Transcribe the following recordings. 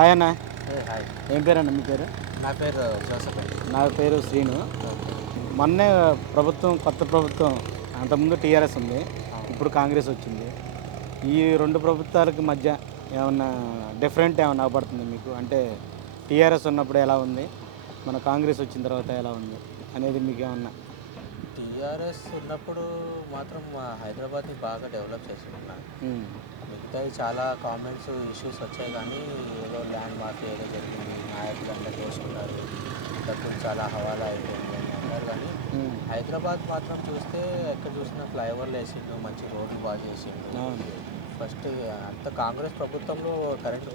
Hi అన్న. ఏ, hi. ఏం పేరు అన్న మీ పేరు? నా పేరు జోసఫ్ అండి. నా పేరు శ్రీను. మొన్నే ప్రభుత్వం కొత్త ప్రభుత్వం అంతకుముందు టీఆర్ఎస్ ఉంది. ఇప్పుడు కాంగ్రెస్ వచ్చింది. ఈ రెండు ప్రభుత్వాలకు మధ్య ఏమన్నా డిఫరెంట్ ఏమన్నా అవపడుతుంది మీకు? అంటే టీఆర్ఎస్ ఉన్నప్పుడు ఎలా ఉంది? మన కాంగ్రెస్ వచ్చిన తర్వాత ఎలా ఉంది? అనేది మీకు ఏమన్నా? టీఆర్ఎస్ ఉన్నప్పుడు మాత్రం మా హైదరాబాద్ని బాగా డెవలప్ చేస్తున్నాను ఉమ్, మిగతాయి చాలా కామెంట్స్ ఇష్యూస్ వచ్చాయి కానీ ఏదో ల్యాండ్ మాఫియా ఏదో జరిగింది నాయకులు అందరూ దోసుకున్నారు డబ్బులు చాలా హవాలా అయిపోయింది అని అన్నారు కానీ హైదరాబాద్ మాత్రం చూస్తే ఎక్కడ చూసినా ఫ్లైఓవర్లు వేసిండు మంచి రోడ్లు బాగా చేసిండు ఫస్ట్ అంత కాంగ్రెస్ ప్రభుత్వంలో కరెంట్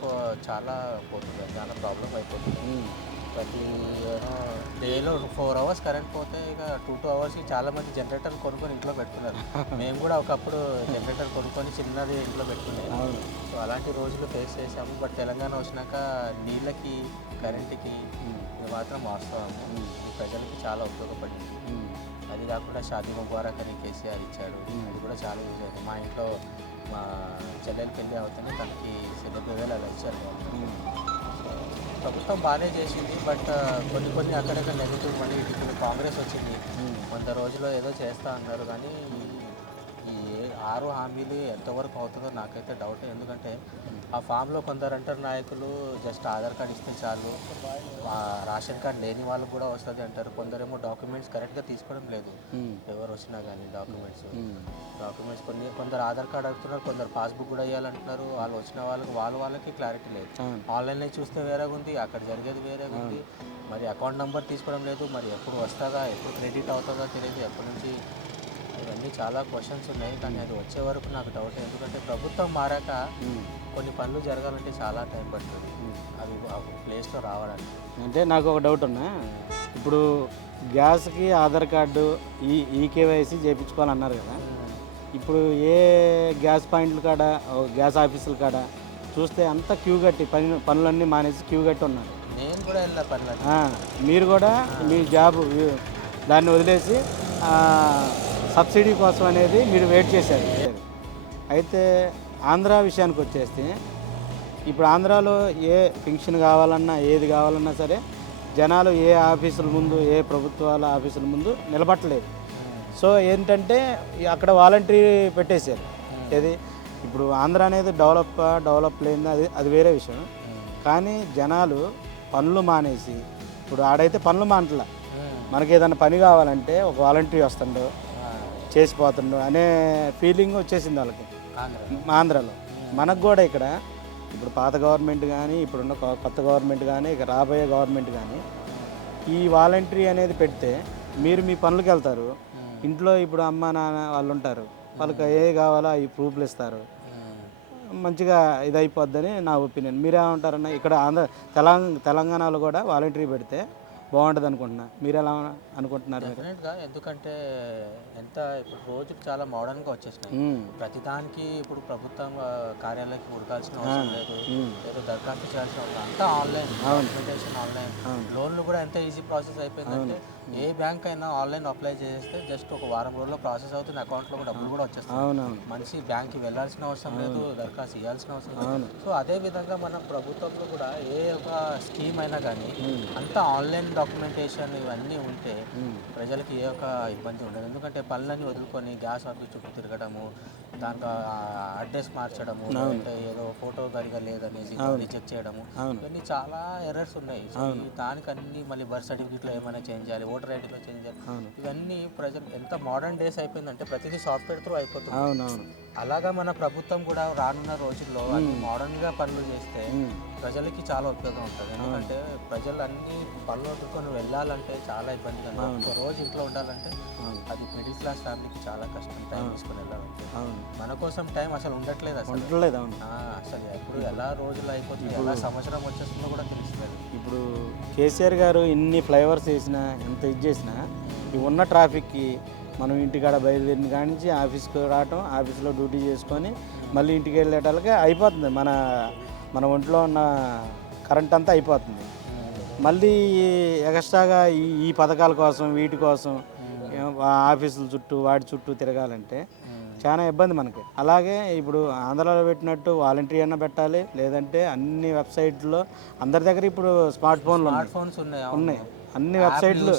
చాలా పోతుంది చాలా ప్రాబ్లం అయిపోతుంది. ప్రతి డేలో ఫోర్ అవర్స్ కరెంట్ పోతే ఇక టూ టూ అవర్స్కి చాలా మంది జనరేటర్ కొనుక్కొని ఇంట్లో పెట్టుకున్నారు. మేము కూడా ఒకప్పుడు జనరేటర్ కొనుక్కొని చిన్నది ఇంట్లో పెట్టుకునేది అవును. సో అలాంటి రోజులు ఫేస్ చేసాము బట్ తెలంగాణ వచ్చినాక నీళ్ళకి కరెంట్కి ఇది మాత్రం వాస్తవము. ప్రజలకి చాలా ఉపయోగపడింది. అది కాకుండా షాదీ ముబారక్ అని కేసీఆర్ ఇచ్చాడు. అది కూడా చాలా యూజ్ అయింది. మా ఇంట్లో మా చెల్లెలు పెళ్ళి అవుతుంది. తనకి డెబ్బై వేలు అలా ఇచ్చారు. ప్రభుత్వం బాగానే చేసింది బట్ కొన్ని కొన్ని అక్కడక్కడ నెగిటివ్ మళ్ళీ ఇప్పుడు కాంగ్రెస్ వచ్చింది ఉమ్. కొంత రోజులో ఏదో చేస్తా అన్నారు కానీ ఆరు హామీలు ఎంతవరకు అవుతుందో నాకైతే డౌట్ ఎందుకంటే ఆ ఫామ్లో కొందరు అంటారు నాయకులు జస్ట్ ఆధార్ కార్డ్ ఇస్తే చాలు. ఆ రేషన్ కార్డ్ లేని వాళ్ళకు కూడా వస్తుంది అంటారు. కొందరేమో డాక్యుమెంట్స్ కరెక్ట్గా తీసుకోవడం లేదు. ఉమ్, ఎవరు వచ్చినా కానీ డాక్యుమెంట్స్ డాక్యుమెంట్స్ కొన్ని కొందరు ఆధార్ కార్డ్ అడుగుతున్నారు కొందరు పాస్బుక్ కూడా ఇవ్వాలంటున్నారు వాళ్ళు వచ్చిన వాళ్ళకి వాళ్ళ వాళ్ళకి క్లారిటీ లేదు. ఆన్లైన్లో చూస్తే వేరేగా ఉంది అక్కడ జరిగేది వేరేగా ఉంది మరి అకౌంట్ నెంబర్ తీసుకోవడం లేదు. మరి ఎప్పుడు వస్తుందా ఎప్పుడు క్రెడిట్ అవుతుందో తెలియదు ఎప్పటి నుంచి ఇవన్నీ చాలా క్వశ్చన్స్ ఉన్నాయి. కానీ అది వచ్చే వరకు నాకు డౌట్ ఎందుకంటే ప్రభుత్వం మారాక. కొన్ని పనులు జరగాలంటే చాలా టైం పడుతుంది. అవి ఆ ప్లేస్లో రావడానికి. అంటే నాకు ఒక డౌట్ ఉన్నా. ఇప్పుడు గ్యాస్కి ఆధార్ కార్డు ఈ ఈకేవైసీ చేయించుకోవాలన్నారు కదా. ఇప్పుడు ఏ గ్యాస్ పాయింట్ల కాడ గ్యాస్ ఆఫీసుల కాడ చూస్తే అంతా క్యూ కట్టి పని పనులన్నీ మానేసి క్యూ కట్టి ఉన్నారు. నేను కూడా వెళ్ళిన పనులు మీరు కూడా మీ జాబ్ దాన్ని వదిలేసి సబ్సిడీ కోసం అనేది మీరు వెయిట్ చేశారు. అయితే ఆంధ్ర విషయానికి వచ్చేస్తే ఇప్పుడు ఆంధ్రాలో ఏ పెన్షన్ కావాలన్నా ఏది కావాలన్నా సరే జనాలు ఏ ఆఫీసుల ముందు ఏ ప్రభుత్వాల ఆఫీసుల ముందు నిలబట్టలేదు. సో ఏంటంటే అక్కడ వాలంటరీ పెట్టేశారు. ఏది? ఇప్పుడు ఆంధ్ర అనేది డెవలప్ డెవలప్ లేని అది అది వేరే విషయం. కానీ జనాలు పనులు మానేసి ఇప్పుడు ఆడైతే పనులు మానట్లా. మనకి ఏదైనా పని కావాలంటే ఒక వాలంటరీ వస్తుండో చేసిపోతుండో అనే ఫీలింగ్ వచ్చేసింది వాళ్ళకి. ఆంధ్ర ఆంధ్రాలో. మనకు కూడా ఇక్కడ ఇప్పుడు పాత గవర్నమెంట్ కానీ ఇప్పుడున్న కొత్త గవర్నమెంట్ కానీ ఇక రాబోయే గవర్నమెంట్ కానీ ఈ వాలంటరీ అనేది పెడితే మీరు మీ పనులకు వెళ్తారు. ఇంట్లో ఇప్పుడు అమ్మ నాన్న వాళ్ళు ఉంటారు. వాళ్ళకి ఏ కావాలో అవి ప్రూఫ్లు ఇస్తారు. మంచిగా ఇది అయిపోద్దని నా ఒపీనియన్. మీరేమంటారన్న ఇక్కడ ఆంధ్ర తెలంగాణ తెలంగాణలో కూడా వాలంటరీ పెడితే బాగుంటుంది అనుకుంటున్నా. మీరు ఎలా అనుకుంటున్నారు డెఫినెట్గా ఎందుకంటే ఎంత ఇప్పుడు రోజులు చాలా మోడర్న్గా వచ్చేసినాయి. ఉమ్, ప్రతిదానికి ఇప్పుడు ప్రభుత్వం కార్యాలయానికి ఉడకాల్సిన అవసరం లేదు. ఏదో దరఖాస్తు చేయాల్సిన అవసరం అంతా ఆన్లైన్ ఆన్లైన్. లోన్లు కూడా ఎంత ఈజీ ప్రాసెస్ అయిపోయిందంటే ఏ బ్యాంక్ అయినా ఆన్లైన్ అప్లై చేస్తే జస్ట్ ఒక వారం రోజుల్లో ప్రాసెస్ అవుతుంది అకౌంట్లో డబ్బులు కూడా వచ్చేస్తాయి. మనిషి బ్యాంక్కి వెళ్ళాల్సిన అవసరం లేదు దరఖాస్తు ఇవ్వాల్సిన అవసరం. లేదు. సో అదే విధంగా మన ప్రభుత్వంలో కూడా ఏ ఒక స్కీమ్ అయినా కానీ అంతా ఆన్లైన్ డాక్యుమెంటేషన్ ఇవన్నీ ఉంటే ప్రజలకి ఏ ఒక్క ఇబ్బంది ఉండదు. ఎందుకంటే పనులన్నీ వదులుకొని గ్యాస్ ఆఫీస్ చుట్టూ తిరగడము దాంట్లో అడ్రస్ మార్చడము ఏదో ఫోటో సరిగా లేదనేసి రిజెక్ట్ చేయడము. ఇవన్నీ చాలా ఎర్రర్స్ ఉన్నాయి. సో ఈ దానికన్నీ మళ్ళీ బర్త్ సర్టిఫికేట్లో ఏమైనా చేంజ్ చేయాలి ఓటర్ ఐడీలో చేంజ్ చేయాలి ఇవన్నీ ప్రజలు ఎంత మోడర్న్ డేస్ అయిపోయిందంటే ప్రతిదీ సాఫ్ట్వేర్ త్రూ అయిపోతుంది. అలాగా మన ప్రభుత్వం కూడా రానున్న రోజుల్లో అన్ని మోడర్న్గా పనులు చేస్తే ప్రజలకి చాలా ఉపయోగం ఉంటుంది. ఎందుకంటే ప్రజలు అన్ని పనులు వదులుకొని వెళ్ళాలంటే చాలా ఇబ్బందిగా. ఒక రోజు ఇంట్లో ఉండాలంటే. అది మిడిల్ క్లాస్ ఫ్యామిలీకి చాలా కష్టం టైం తీసుకొని వెళ్ళాలంటే. మన కోసం టైం అసలు ఉండట్లేదు అసలు. ఆ, అసలు ఎప్పుడు ఎలా రోజులు అయిపోతుంది ఎలా సంవత్సరం వచ్చేస్తుందో కూడా తెలుస్తుంది ఇప్పుడు కేసీఆర్ గారు ఇన్ని ఫ్లైఓవర్స్ వేసినా ఎంత ఇది చేసినా ఉన్న ట్రాఫిక్కి మనం ఇంటికాడ బయలుదేరిన కాడి నుంచి ఆఫీస్కి రావటం ఆఫీస్లో డ్యూటీ చేసుకొని మళ్ళీ ఇంటికి వెళ్ళేటాలకి అయిపోతుంది. మన మన ఒంట్లో ఉన్న కరెంట్ అంతా అయిపోతుంది. మళ్ళీ ఎక్స్ట్రాగా ఈ ఈ పథకాల కోసం వీటి కోసం ఆఫీసుల చుట్టూ వాటి చుట్టూ తిరగాలంటే చాలా ఇబ్బంది మనకి. అలాగే ఇప్పుడు ఆంధ్రాలో పెట్టినట్టు వాలంటరీ అన్న పెట్టాలి లేదంటే అన్ని వెబ్సైట్లో అందరి దగ్గర ఇప్పుడు స్మార్ట్ ఫోన్లు ఉన్నాయి. అన్ని వెబ్సైట్లు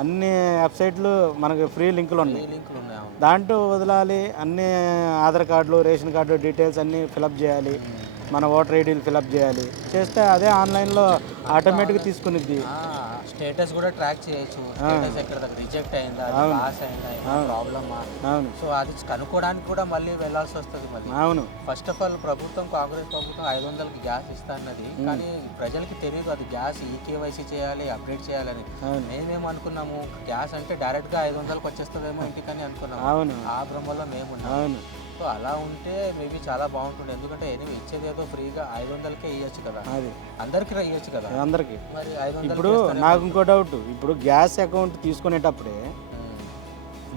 అన్ని వెబ్సైట్లు మనకి ఫ్రీ లింకులు ఉన్నాయి. ఈ లింకులు ఉన్నాయి అవును. దాంట్లో వదలాలి అన్ని ఆధార్ కార్డులు రేషన్ కార్డు డీటెయిల్స్ అన్నీ ఫిలప్ చేయాలి. మన ఓటర్ ఐడీలు ఫిలప్ చేయాలి. చేస్తే అదే ఆన్లైన్లో ఆటోమేటిక్గా తీసుకునిద్ది. స్టేటస్ కూడా ట్రాక్ చేయొచ్చు. స్టేటస్ ఎక్కడ దగ్గర రిజెక్ట్ అయిందా పాస్ అయిందా ప్రాబ్లమా? అవును. సో అది కనుక్కోవడానికి కూడా మళ్ళీ వెళ్ళాల్సి వస్తుంది మళ్ళీ. అవును. ఫస్ట్ ఆఫ్ ఆల్ ప్రభుత్వం కాంగ్రెస్ ప్రభుత్వం ఐదు వందలకి గ్యాస్ ఇస్తా అన్నది కానీ ప్రజలకి తెలియదు అది గ్యాస్ ఈ కేవైసీ చేయాలి అప్డేట్ చేయాలని. అవును. మేమేం అనుకున్నాము గ్యాస్ అంటే డైరెక్ట్గా ఐదు వందలకి వచ్చేస్తుందేమో ఇంటికని అనుకున్నాము. ఆ భ్రమలో మేము అవును. సో అలా ఉంటే మేబీ చాలా బాగుంటుండే. ఎందుకంటే ఎనిమిది ఇచ్చేది ఏదో ఫ్రీగా ఐదు వందలకే ఇవ్వచ్చు కదా. అది. అందరికి ఇవ్వచ్చు కదా. అందరికీ. మరి ఐదు ఇప్పుడు నాకు ఇంకో డౌట్. ఇప్పుడు గ్యాస్ అకౌంట్ తీసుకునేటప్పుడే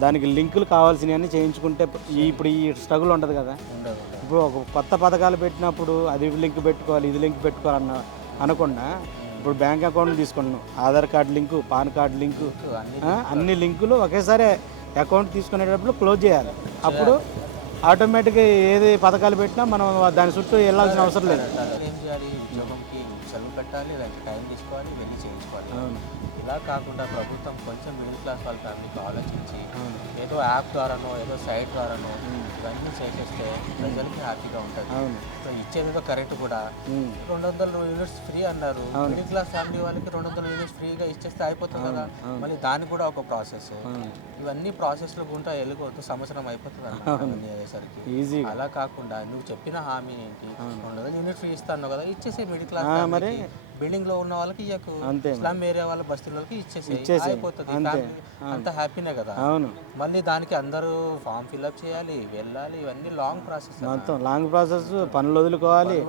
దానికి లింకులు కావాల్సినవన్నీ చేయించుకుంటే ఇప్పుడు ఈ స్ట్రగుల్ ఉండదు కదా. ఇప్పుడు ఒక కొత్త పథకాలు పెట్టినప్పుడు అది లింక్ పెట్టుకోవాలి ఇది లింక్ పెట్టుకోవాలన్న అనకుండా ఇప్పుడు బ్యాంక్ అకౌంట్ తీసుకున్నాం Aadhaar card link PAN card link అన్ని లింకులు. ఒకేసారి అకౌంట్ తీసుకునేటప్పుడు క్లోజ్ చేయాలి. అప్పుడు ఆటోమేటిక్గా ఏది పథకాలు పెట్టినా మనం దాని చుట్టూ వెళ్ళాల్సిన అవసరం లేదు. ఏం చేయాలి? ఉద్యోగంకి సెలవు పెట్టాలి టైం తీసుకోవాలి వెళ్ళి చేయించుకోవాలి. ఇలా కాకుండా ప్రభుత్వం కొంచెం మిడిల్ క్లాస్ వాళ్ళ ఫ్యామిలీకి ఆలోచించి ఏదో యాప్ ద్వారానో ఏదో సైట్ ద్వారానో ఇవన్నీ చేసేస్తే ప్రజలకి హ్యాపీగా ఉంటుంది. సో ఇచ్చేదేదో కరెంట్ కూడా. రెండు వందల యూనిట్స్ ఫ్రీ అన్నారు. మిడిల్ క్లాస్ ఫ్యామిలీ వాళ్ళకి రెండు వందల యూనిట్స్ ఫ్రీగా ఇచ్చేస్తే అయిపోతుంది కదా. మళ్ళీ దానికి కూడా ఒక ప్రాసెస్ ఇవన్నీ ప్రాసెస్లో గుంటా వెళ్ళిపోతూ సంవత్సరం అయిపోతుంది అన్న అయ్యేసరికి. అలా కాకుండా నువ్వు చెప్పిన హామీ ఏంటి? రెండు వందల యూనిట్ ఫ్రీ ఇస్తాను కదా ఇచ్చేసి మిడిల్ క్లాస్ మరి బిల్డింగ్లో ఉన్న వాళ్ళకి ఇయ్యకు స్లమ్ ఏరియా వాళ్ళ బస్తీలకి ఇచ్చేసి. అయిపోతుంది అంతే. హ్యాపీనే కదా. అవును. మళ్ళీ దానికి అందరూ ఫామ్ ఫిల్అప్ చేయాలి వెళ్ళాలి ఇవన్నీ లాంగ్ ప్రాసెస్ మొత్తం లాంగ్ ప్రాసెస్ పనులు వదులుకోవాలి.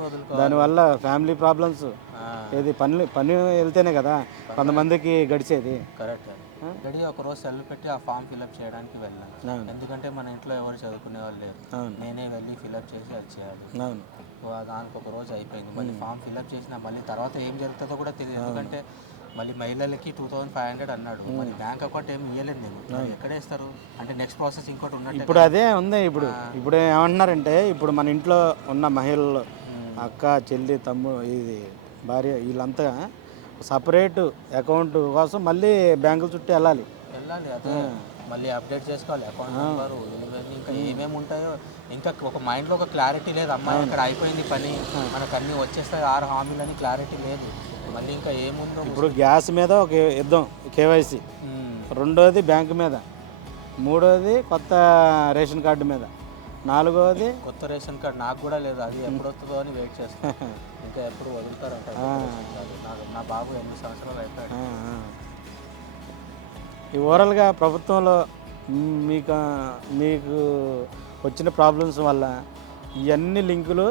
దానివల్ల ఫ్యామిలీ ప్రాబ్లమ్స్ ఏది పని పని వెళ్తేనే కదా కొంతమందికి గడిచేది. కరెక్ట్ రెడీ ఒక రోజు సెల్ పెట్టి ఆ ఫామ్ ఫిల్అప్ చేయడానికి వెళ్ళాను. ఎందుకంటే మన ఇంట్లో ఎవరు చదువుకునే వాళ్ళు లేరు. నేనే వెళ్ళి ఫిల్అప్ చేసి అది చేయాలి. దానికి ఒక రోజు అయిపోయింది. మళ్ళీ ఫామ్ ఫిల్అప్ చేసిన మళ్ళీ తర్వాత ఏం జరుగుతుందో కూడా తెలియదు. ఎందుకంటే మళ్ళీ మహిళలకి టూ థౌసండ్ ఫైవ్ హండ్రెడ్ అన్నాడు. మరి బ్యాంక్ అకౌంట్ ఏమి ఇవ్వలేదు నేను. ఎక్కడ వేస్తారు? అంటే నెక్స్ట్ ప్రాసెస్ ఇంకోటి ఉన్నట్టు ఇప్పుడు అదే ఉంది. ఇప్పుడు ఇప్పుడు ఏమంటున్నారంటే ఇప్పుడు మన ఇంట్లో ఉన్న మహిళలు అక్క చెల్లి తమ్ముడు ఇది భార్య వీళ్ళంతా సపరేట్ అకౌంట్ కోసం మళ్ళీ బ్యాంకుల చుట్టూ వెళ్ళాలి. వెళ్ళాలి అదే. మళ్ళీ అప్డేట్ చేసుకోవాలి అకౌంట్ నెంబర్ ఇంకా ఏమేమి ఉంటాయో ఇంకా ఒక మైండ్లో ఒక క్లారిటీ లేదు. అమ్మాయి ఇక్కడ అయిపోయింది పని మనకు అన్నీ వచ్చేస్తాయి ఆరు హామీలని క్లారిటీ లేదు. మళ్ళీ ఇంకా ఏముందో ఇప్పుడు గ్యాస్ మీద ఒక యుద్ధం కేవైసీ. రెండోది బ్యాంక్ మీద. మూడోది కొత్త రేషన్ కార్డు మీద. నాలుగోది? కొత్త రేషన్ కార్డ్ నాకు కూడా లేదు అది ఎప్పుడు వస్తుందో అని వెయిట్ చేస్తాను ఇంకా ఎప్పుడు వదులుతారంట. నాకు నా బాబు ఎనిమిది సంవత్సరాలు అయిపోయాడు. ఆ. ఈ ఓవరాల్గా ప్రభుత్వంలో మీకు మీకు వచ్చిన ప్రాబ్లమ్స్ వల్ల ఇవన్నీ లింకులు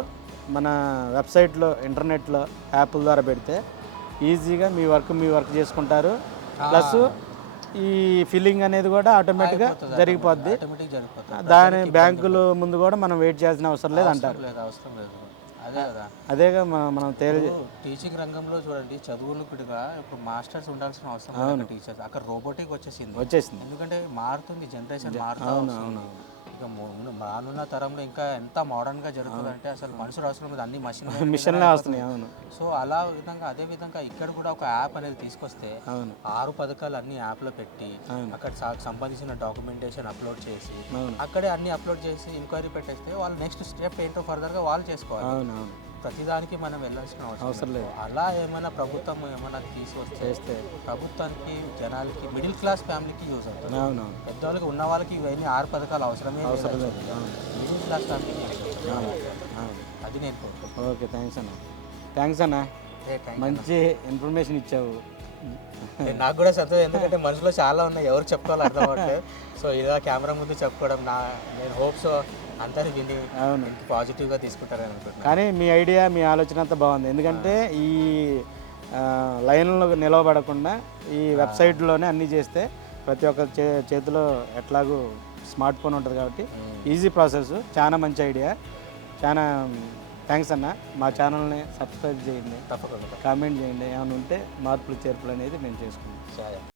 మన వెబ్సైట్లో ఇంటర్నెట్లో యాప్ల ద్వారా పెడితే ఈజీగా మీ వర్క్ మీ వర్క్ చేసుకుంటారు. ప్లస్ ఈ ఫిల్లింగ్ అనేది కూడా ఆటోమేటిక్గా జరిగిపోద్ది. దాని బ్యాంకులు ముందు కూడా మనం వెయిట్ చేయాల్సిన అవసరం లేదు అంటారు. అవసరం లేదు. అదే కదా. అదేగా మనం తేలి టీచింగ్ రంగంలో చూడండి చదువులు కూడా ఇప్పుడు మాస్టర్స్ ఉండాల్సిన అవసరం టీచర్స్. అక్కడ రోబోటిక్ వచ్చేసింది. వచ్చేసింది. ఎందుకంటే మారుతుంది జనరేషన్ మారుతూ వస్తుంది. ఇక రానున్న తరంలో ఇంకా ఎంత మోడర్న్గా జరుగుతుందంటే అసలు మనుషులు అవసరం లేదు. అన్ని మషిన్ మిషన్లే వస్తున్నాయి అవును. సో అలా విధంగా అదే విధంగా ఇక్కడ కూడా ఒక యాప్ అనేది తీసుకొస్తే ఆరు పథకాలు అన్ని యాప్లో పెట్టి అక్కడ సంబంధించిన డాక్యుమెంటేషన్ అప్లోడ్ చేసి అక్కడే అన్ని అప్లోడ్ చేసి ఎంక్వైరీ పెట్టేస్తే వాళ్ళు నెక్స్ట్ స్టెప్ ఏంటో ఫర్దర్గా వాళ్ళు చేసుకోవాలి. ప్రతిదానికి మనం వెళ్ళాల్సిన అవసరం లేదు. అలా ఏమైనా ప్రభుత్వం ఏమైనా తీసుకొస్తే ప్రభుత్వానికి జనాలకి మిడిల్ క్లాస్ ఫ్యామిలీకి యూజ్ అవుతుంది. పెద్దవాళ్ళకి ఉన్న వాళ్ళకి ఇవన్నీ ఆరు పథకాలు అవసరమే అవసరం లేదు. మిడిల్ క్లాస్ ఫ్యామిలీకి అది నేను ఓకే థ్యాంక్స్ అన్న. థ్యాంక్స్ అన్న. మంచి ఇన్ఫర్మేషన్ ఇచ్చావు. నాకు కూడా సంతోషం ఎందుకంటే మనసులో చాలా ఉన్నాయి ఎవరు చెప్పుకోవాలి అర్థం అవ్వట్లేదు. సో ఇలా కెమెరా ముందు చెప్పుకోవడం నా నేను హోప్స్ అందరు విని అవును. పాజిటివ్గా తీసుకుంటారని అనుకుంటున్నాను. కానీ మీ ఐడియా మీ ఆలోచన అంతా బాగుంది. ఎందుకంటే ఈ లైన్లో నిలవబడకుండా ఈ వెబ్సైట్లోనే అన్నీ చేస్తే ప్రతి ఒక్క చే చేతిలో ఎట్లాగూ స్మార్ట్ ఫోన్ ఉంటుంది కాబట్టి ఈజీ ప్రాసెస్. చాలా మంచి ఐడియా చాలా థ్యాంక్స్ అన్న. మా ఛానల్ని సబ్స్క్రైబ్ చేయండి. తప్పకుండా. కామెంట్ చేయండి. ఏమైనా ఉంటే మార్పులు చేర్పులు అనేది మేము చేసుకుంటాం.